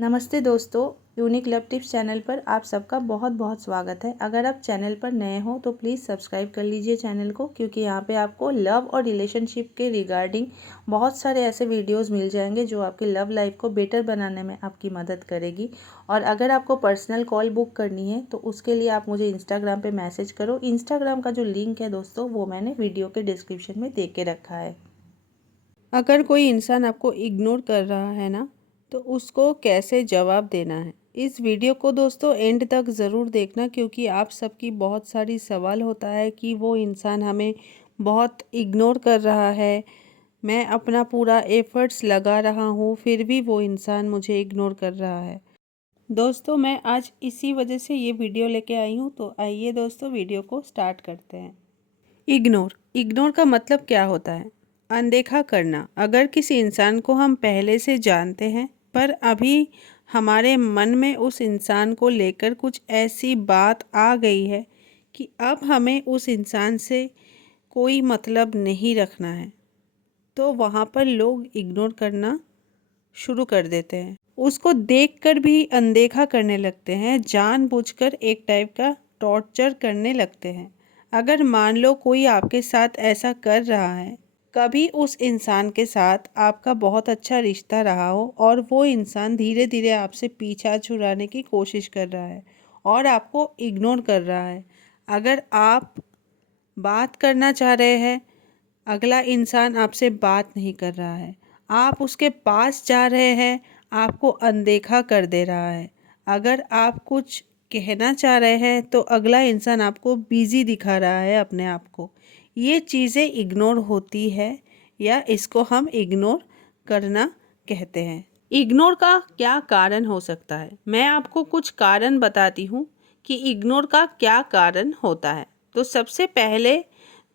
नमस्ते दोस्तों, unique love tips channel पर आप सबका बहुत बहुत स्वागत है। अगर आप चैनल पर नए हो तो प्लीज़ सब्सक्राइब कर लीजिए चैनल को, क्योंकि यहाँ पे आपको लव और रिलेशनशिप के रिगार्डिंग बहुत सारे ऐसे वीडियोस मिल जाएंगे जो आपकी लव लाइफ को बेटर बनाने में आपकी मदद करेगी। और अगर आपको पर्सनल कॉल बुक करनी है तो उसके लिए आप मुझे इंस्टाग्राम पर मैसेज करो। इंस्टाग्राम का जो लिंक है दोस्तों, वो मैंने वीडियो के डिस्क्रिप्शन में दे के रखा है। अगर कोई इंसान आपको इग्नोर कर रहा है ना, तो उसको कैसे जवाब देना है, इस वीडियो को दोस्तों एंड तक ज़रूर देखना, क्योंकि आप सबकी बहुत सारी सवाल होता है कि वो इंसान हमें बहुत इग्नोर कर रहा है। मैं अपना पूरा एफर्ट्स लगा रहा हूँ फिर भी वो इंसान मुझे इग्नोर कर रहा है। दोस्तों मैं आज इसी वजह से ये वीडियो लेके आई हूँ, तो आइए दोस्तों वीडियो को स्टार्ट करते हैं। इग्नोर का मतलब क्या होता है? अनदेखा करना। अगर किसी इंसान को हम पहले से जानते हैं पर अभी हमारे मन में उस इंसान को लेकर कुछ ऐसी बात आ गई है कि अब हमें उस इंसान से कोई मतलब नहीं रखना है, तो वहाँ पर लोग इग्नोर करना शुरू कर देते हैं। उसको देखकर भी अनदेखा करने लगते हैं, जानबूझकर एक टाइप का टॉर्चर करने लगते हैं। अगर मान लो कोई आपके साथ ऐसा कर रहा है, कभी उस इंसान के साथ आपका बहुत अच्छा रिश्ता रहा हो और वो इंसान धीरे धीरे आपसे पीछा छुड़ाने की कोशिश कर रहा है और आपको इग्नोर कर रहा है। अगर आप बात करना चाह रहे हैं, अगला इंसान आपसे बात नहीं कर रहा है, आप उसके पास जा रहे हैं, आपको अनदेखा कर दे रहा है। अगर आप कुछ कहना चाह रहे हैं तो अगला इंसान आपको बिजी दिखा रहा है अपने आप को। ये चीज़ें इग्नोर होती है, या इसको हम इग्नोर करना कहते हैं। इग्नोर का क्या कारण हो सकता है? मैं आपको कुछ कारण बताती हूँ कि इग्नोर का क्या कारण होता है। तो सबसे पहले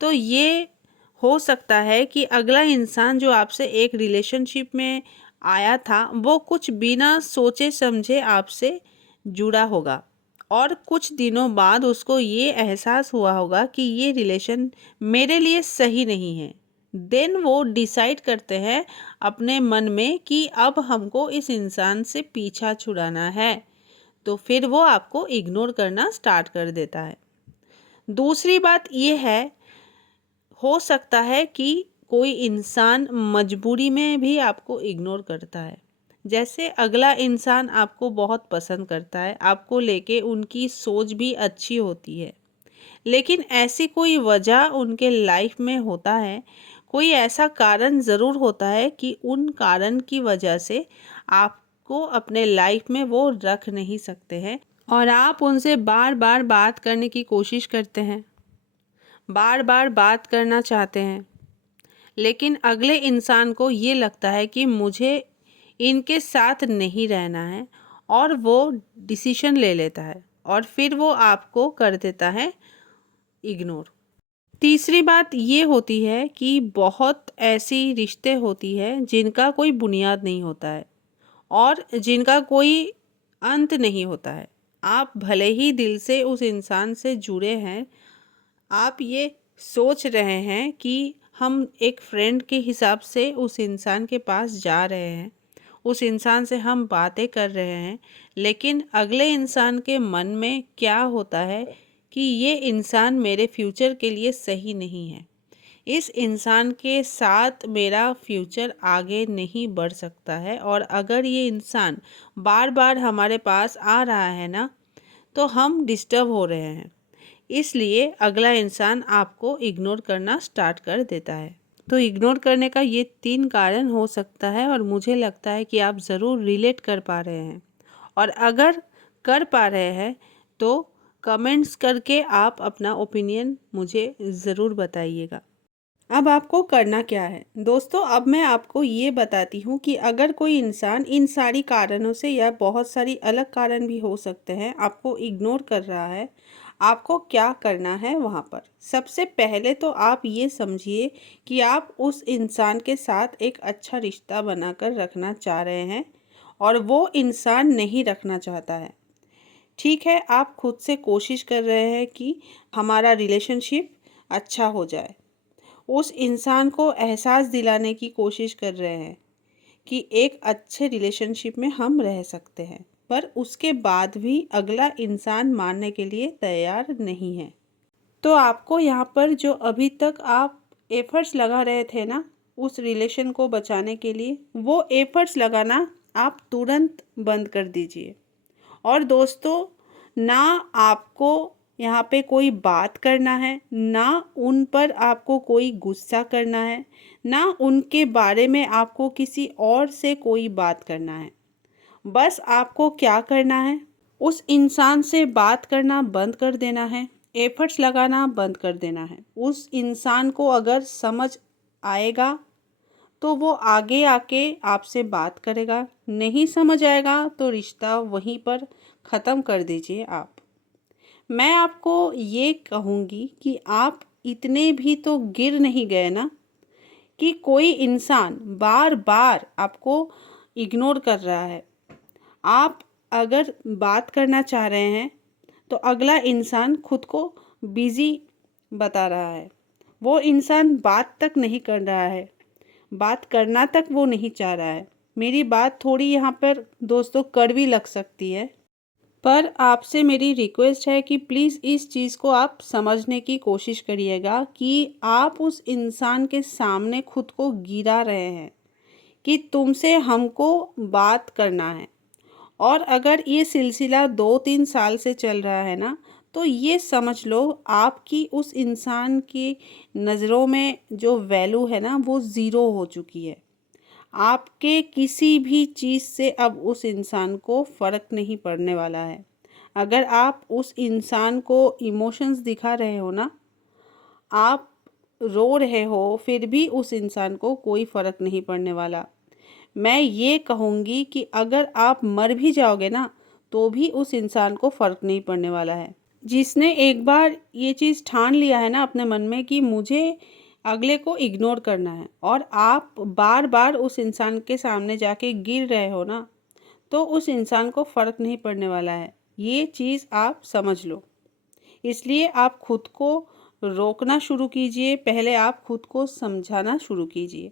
तो ये हो सकता है कि अगला इंसान जो आपसे एक रिलेशनशिप में आया था, वो कुछ बिना सोचे समझे आपसे जुड़ा होगा और कुछ दिनों बाद उसको ये एहसास हुआ होगा कि ये रिलेशन मेरे लिए सही नहीं है। देन वो डिसाइड करते हैं अपने मन में कि अब हमको इस इंसान से पीछा छुड़ाना है, तो फिर वो आपको इग्नोर करना स्टार्ट कर देता है। दूसरी बात ये है, हो सकता है कि कोई इंसान मजबूरी में भी आपको इग्नोर करता है। जैसे अगला इंसान आपको बहुत पसंद करता है, आपको लेके उनकी सोच भी अच्छी होती है, लेकिन ऐसी कोई वजह उनके लाइफ में होता है, कोई ऐसा कारण ज़रूर होता है कि उन कारण की वजह से आपको अपने लाइफ में वो रख नहीं सकते हैं और आप उनसे बार बार बात करने की कोशिश करते हैं, बार बार बात करना चाहते हैं, लेकिन अगले इंसान को ये लगता है कि मुझे इनके साथ नहीं रहना है और वो डिसीजन ले लेता है और फिर वो आपको कर देता है इग्नोर। तीसरी बात ये होती है कि बहुत ऐसी रिश्ते होती है जिनका कोई बुनियाद नहीं होता है और जिनका कोई अंत नहीं होता है। आप भले ही दिल से उस इंसान से जुड़े हैं, आप ये सोच रहे हैं कि हम एक फ्रेंड के हिसाब से उस इंसान के पास जा रहे हैं, उस इंसान से हम बातें कर रहे हैं, लेकिन अगले इंसान के मन में क्या होता है कि ये इंसान मेरे फ्यूचर के लिए सही नहीं है, इस इंसान के साथ मेरा फ्यूचर आगे नहीं बढ़ सकता है, और अगर ये इंसान बार बार हमारे पास आ रहा है ना, तो हम डिस्टर्ब हो रहे हैं, इसलिए अगला इंसान आपको इग्नोर करना स्टार्ट कर देता है। तो इग्नोर करने का ये 3 कारण हो सकता है और मुझे लगता है कि आप ज़रूर रिलेट कर पा रहे हैं, और अगर कर पा रहे हैं तो कमेंट्स करके आप अपना ओपिनियन मुझे ज़रूर बताइएगा। अब आपको करना क्या है दोस्तों? अब मैं आपको ये बताती हूँ कि अगर कोई इंसान इन सारी कारणों से, या बहुत सारी अलग कारण भी हो सकते हैं, आपको इग्नोर कर रहा है, आपको क्या करना है वहाँ पर? सबसे पहले तो आप ये समझिए कि आप उस इंसान के साथ एक अच्छा रिश्ता बनाकर रखना चाह रहे हैं और वो इंसान नहीं रखना चाहता है। ठीक है, आप खुद से कोशिश कर रहे हैं कि हमारा रिलेशनशिप अच्छा हो जाए, उस इंसान को एहसास दिलाने की कोशिश कर रहे हैं कि एक अच्छे रिलेशनशिप में हम रह सकते हैं, पर उसके बाद भी अगला इंसान मानने के लिए तैयार नहीं है। तो आपको यहाँ पर जो अभी तक आप एफर्ट्स लगा रहे थे ना उस रिलेशन को बचाने के लिए, वो एफर्ट्स लगाना आप तुरंत बंद कर दीजिए। और दोस्तों, ना आपको यहाँ पे कोई बात करना है, ना उन पर आपको कोई गुस्सा करना है, ना उनके बारे में आपको किसी और से कोई बात करना है। बस आपको क्या करना है, उस इंसान से बात करना बंद कर देना है, एफर्ट्स लगाना बंद कर देना है। उस इंसान को अगर समझ आएगा तो वो आगे आके आपसे बात करेगा, नहीं समझ आएगा तो रिश्ता वहीं पर ख़त्म कर दीजिए आप। मैं आपको ये कहूँगी कि आप इतने भी तो गिर नहीं गए ना कि कोई इंसान बार बार आपको इग्नोर कर रहा है। आप अगर बात करना चाह रहे हैं तो अगला इंसान खुद को बिज़ी बता रहा है, वो इंसान बात तक नहीं कर रहा है, बात करना तक वो नहीं चाह रहा है। मेरी बात थोड़ी यहाँ पर दोस्तों कड़वी लग सकती है, पर आपसे मेरी रिक्वेस्ट है कि प्लीज़ इस चीज़ को आप समझने की कोशिश करिएगा कि आप उस इंसान के सामने खुद को गिरा रहे हैं कि तुमसे हमको बात करना है। और अगर ये सिलसिला 2-3 साल से चल रहा है ना, तो ये समझ लो आपकी उस इंसान की नज़रों में जो वैल्यू है ना वो ज़ीरो हो चुकी है। आपके किसी भी चीज़ से अब उस इंसान को फ़र्क नहीं पड़ने वाला है। अगर आप उस इंसान को इमोशंस दिखा रहे हो ना, आप रो रहे हो, फिर भी उस इंसान को कोई फ़र्क नहीं पड़ने वाला। मैं ये कहूँगी कि अगर आप मर भी जाओगे ना, तो भी उस इंसान को फ़र्क नहीं पड़ने वाला है। जिसने एक बार ये चीज़ ठान लिया है ना अपने मन में कि मुझे अगले को इग्नोर करना है, और आप बार बार उस इंसान के सामने जाके गिर रहे हो ना, तो उस इंसान को फ़र्क नहीं पड़ने वाला है। ये चीज़ आप समझ लो। इसलिए आप खुद को रोकना शुरू कीजिए, पहले आप खुद को समझाना शुरू कीजिए।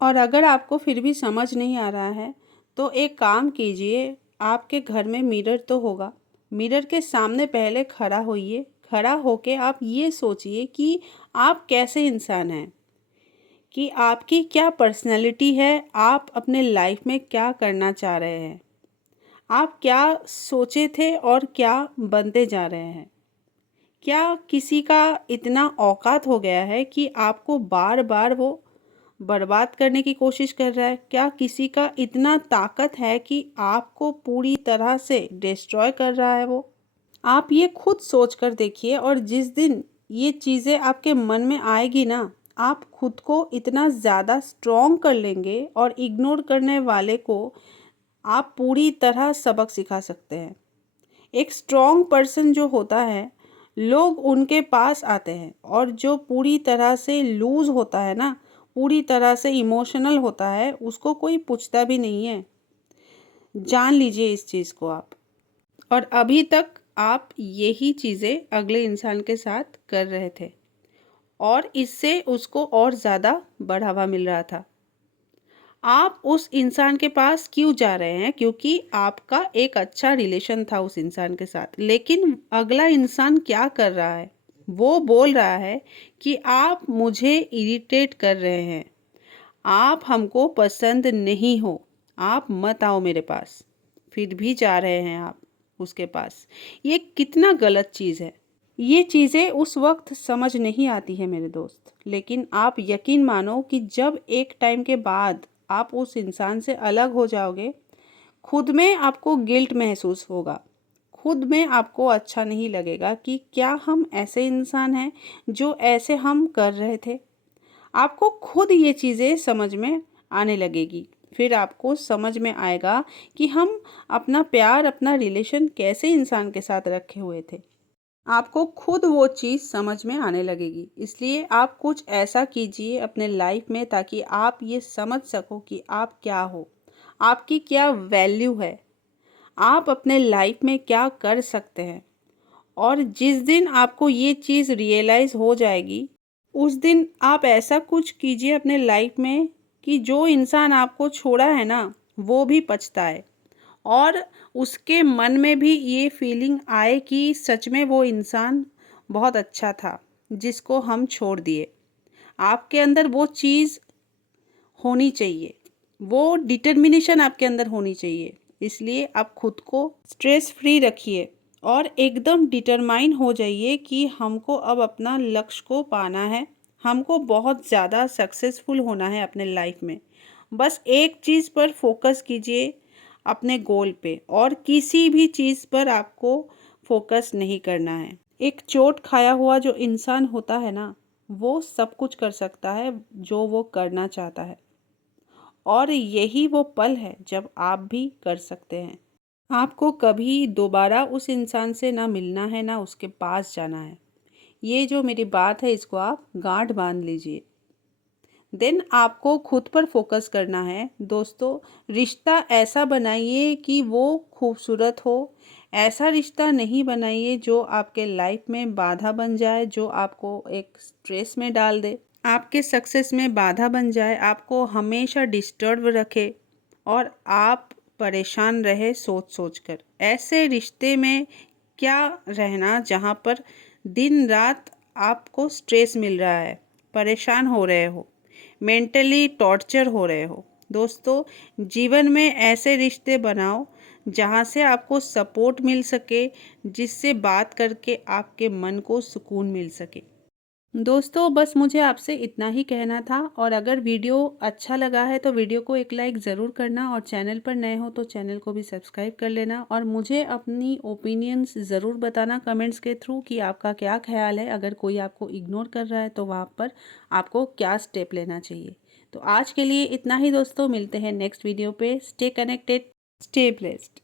और अगर आपको फिर भी समझ नहीं आ रहा है तो एक काम कीजिए, आपके घर में मिरर तो होगा, मिरर के सामने पहले खड़ा होइए। खड़ा होके आप ये सोचिए कि आप कैसे इंसान हैं, कि आपकी क्या पर्सनैलिटी है, आप अपने लाइफ में क्या करना चाह रहे हैं, आप क्या सोचे थे और क्या बनते जा रहे हैं। क्या किसी का इतना औकात हो गया है कि आपको बार बार वो बर्बाद करने की कोशिश कर रहा है? क्या किसी का इतना ताकत है कि आपको पूरी तरह से डिस्ट्रॉय कर रहा है वो? आप ये खुद सोच कर देखिए, और जिस दिन ये चीज़ें आपके मन में आएगी ना, आप खुद को इतना ज़्यादा स्ट्रॉन्ग कर लेंगे और इग्नोर करने वाले को आप पूरी तरह सबक सिखा सकते हैं। एक स्ट्रॉन्ग पर्सन जो होता है, लोग उनके पास आते हैं, और जो पूरी तरह से लूज़ होता है ना, पूरी तरह से इमोशनल होता है, उसको कोई पूछता भी नहीं है। जान लीजिए इस चीज़ को आप। और अभी तक आप यही चीज़ें अगले इंसान के साथ कर रहे थे, और इससे उसको और ज़्यादा बढ़ावा मिल रहा था। आप उस इंसान के पास क्यों जा रहे हैं? क्योंकि आपका एक अच्छा रिलेशन था उस इंसान के साथ। लेकिन अगला इंसान क्या कर रहा है? वो बोल रहा है कि आप मुझे इरिटेट कर रहे हैं, आप हमको पसंद नहीं हो, आप मत आओ मेरे पास। फिर भी जा रहे हैं आप उसके पास। ये कितना गलत चीज़ है। ये चीज़ें उस वक्त समझ नहीं आती है मेरे दोस्त, लेकिन आप यकीन मानो कि जब एक टाइम के बाद आप उस इंसान से अलग हो जाओगे, खुद में आपको गिल्ट महसूस होगा, खुद में आपको अच्छा नहीं लगेगा कि क्या हम ऐसे इंसान हैं जो ऐसे हम कर रहे थे। आपको खुद ये चीज़ें समझ में आने लगेगी। फिर आपको समझ में आएगा कि हम अपना प्यार, अपना रिलेशन कैसे इंसान के साथ रखे हुए थे। आपको खुद वो चीज़ समझ में आने लगेगी। इसलिए आप कुछ ऐसा कीजिए अपने लाइफ में ताकि आप ये समझ सको कि आप क्या हो, आपकी क्या वैल्यू है, आप अपने लाइफ में क्या कर सकते हैं। और जिस दिन आपको ये चीज़ रियलाइज़ हो जाएगी, उस दिन आप ऐसा कुछ कीजिए अपने लाइफ में कि जो इंसान आपको छोड़ा है ना वो भी पछताए और उसके मन में भी ये फीलिंग आए कि सच में वो इंसान बहुत अच्छा था जिसको हम छोड़ दिए। आपके अंदर वो चीज़ होनी चाहिए, वो डिटर्मिनेशन आपके अंदर होनी चाहिए। इसलिए आप खुद को स्ट्रेस फ्री रखिए और एकदम डिटरमाइन हो जाइए कि हमको अब अपना लक्ष्य को पाना है, हमको बहुत ज़्यादा सक्सेसफुल होना है अपने लाइफ में। बस एक चीज़ पर फोकस कीजिए, अपने गोल पे, और किसी भी चीज़ पर आपको फोकस नहीं करना है। एक चोट खाया हुआ जो इंसान होता है ना, वो सब कुछ कर सकता है जो वो करना चाहता है, और यही वो पल है जब आप भी कर सकते हैं। आपको कभी दोबारा उस इंसान से ना मिलना है ना उसके पास जाना है। ये जो मेरी बात है इसको आप गांठ बांध लीजिए। देन आपको खुद पर फोकस करना है दोस्तों। रिश्ता ऐसा बनाइए कि वो खूबसूरत हो। ऐसा रिश्ता नहीं बनाइए जो आपके लाइफ में बाधा बन जाए, जो आपको एक स्ट्रेस में डाल दे, आपके सक्सेस में बाधा बन जाए, आपको हमेशा डिस्टर्ब रखे और आप परेशान रहे सोच सोच कर। ऐसे रिश्ते में क्या रहना जहाँ पर दिन रात आपको स्ट्रेस मिल रहा है, परेशान हो रहे हो, मेंटली टॉर्चर हो रहे हो। दोस्तों, जीवन में ऐसे रिश्ते बनाओ जहाँ से आपको सपोर्ट मिल सके, जिससे बात करके आपके मन को सुकून मिल सके। दोस्तों, बस मुझे आपसे इतना ही कहना था, और अगर वीडियो अच्छा लगा है तो वीडियो को एक लाइक ज़रूर करना, और चैनल पर नए हो तो चैनल को भी सब्सक्राइब कर लेना, और मुझे अपनी ओपिनियंस ज़रूर बताना कमेंट्स के थ्रू कि आपका क्या ख्याल है। अगर कोई आपको इग्नोर कर रहा है तो वहाँ पर आपको क्या स्टेप लेना चाहिए। तो आज के लिए इतना ही दोस्तों, मिलते हैं नेक्स्ट वीडियो पे। Stay connected, stay blessed.